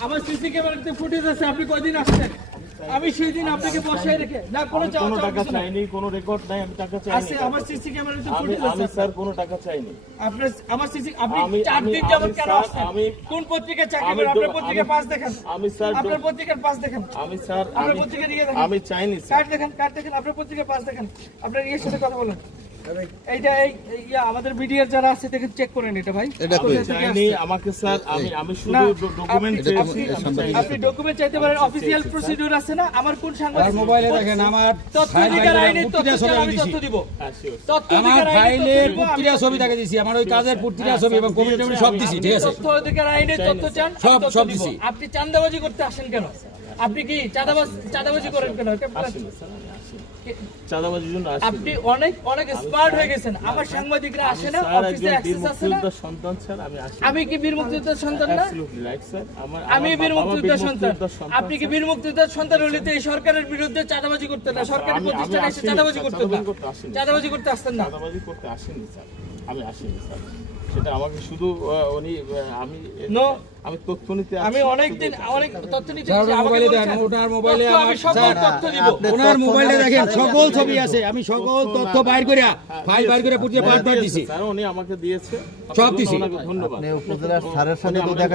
আমার সিসি ক্যামেরাতে ফুটেজ আছে আপনি কয়দিন আসছেন? আমি সেই দিন আপনাকে বসায় রেখে না কোনো চাওয়া কোনো টাকা। চাইনি কোনো রেকর্ড নাই আমি টাকা চাইনি। আছে আমার সিসি ক্যামেরাতে ফুটেজ আমি স্যার কোনো টাকা চাইনি। আপনার আমার সিসি আপনি চার দিন যাবত কেন আসছেন? আমি- কোন পত্রিকায় চাকরি করেন? আপনার পত্রিকায় পাস দেখেন। আমি স্যার আপনার পত্রিকার পাস দেখেন। আমি স্যার আপনার পত্রিকা নিয়ে দেখেন। আমি চাইনি স্যার কার্ড দেখেন কার্ড দেখেন আপনার পত্রিকার পাস দেখেন। আপনার ইয়ের সাথে কথা বলেন। এইটা এই এই আমাদের মিডিয়ার যারা আছে দেখেন চেক করেন এটা ভাই। এটা কই? থেকে চাইনি আসছে? আমাকে স্যার আমি আমি শুধু ডকুমেন্ট আপনি- চেয়েছি আপনি- আমি চাইনি আপনি ডকুমেন্ট চাইতে পারেন অফিসিয়াল প্রসিডিউর আছে না? আমার কোন সাংবাদিক মোবাইলে দেখেন আমার তথ্য ফাইল অধিকার বাইরে আইনের তথ্য ছবি দিব। হ্যাঁ, আমার ছবি দেখে দিছি ওই কাজের পুত্রিকা ছবি এবং কমিটি সব দিছি ঠিক আছে? তথ্য অধিকার আইনের তথ্য চান সব- সব দিছি। আপনি চাঁদাবাজি করতে আসেন কেন? আপনি কি চাঁদাবাজ চাঁদাবাজি করেন কেন। চাঁদাবাজির জন্য আপনি অনেক অনেক স্মার্ট হয়ে গেছেন। আমার সাংবাদিকরা আসে না অফিসে বীর অ্যাক্সেস আছে না সন্তান স্যার আমি আসি আমি কি বীর মুক্তিযোদ্ধার সন্তান না? আমি বীর মুক্তিযোদ্ধার সন্তান। আপনি কি বীর মুক্তিযোদ্ধার সন্তান হলে এই সরকারের বিরুদ্ধে চাঁদাবাজি করতেন না? সরকারি প্রতিষ্ঠানে এসে চাঁদাবাজি না। করতে আসিনি। চাঁদাবাজি করতে আসতেন না। চাঁদাবাজি করতে আসেনি স্যার। আমি আসিনি স্যার। সেটা আমাকে শুধু উনি আমি আমি তথ্য নিতে আমি অনেক দিন অনেক তথ্য নিতে মোবাইলে। দেন, ওনার মোবাইলে আমি সকল তথ্য দিব। ওনার মোবাইলে দেখেন সকল ছবি আছে আমি সকল তথ্য বাইর করে ফাইল বাইর করে পুত্রিকা পাঁচবার দিছি। স্যার উনি আমাকে দিয়েছে। সব দিছি। ধন্যবাদ। আপনি উপজেলার স্যারের সাথে তো দেখা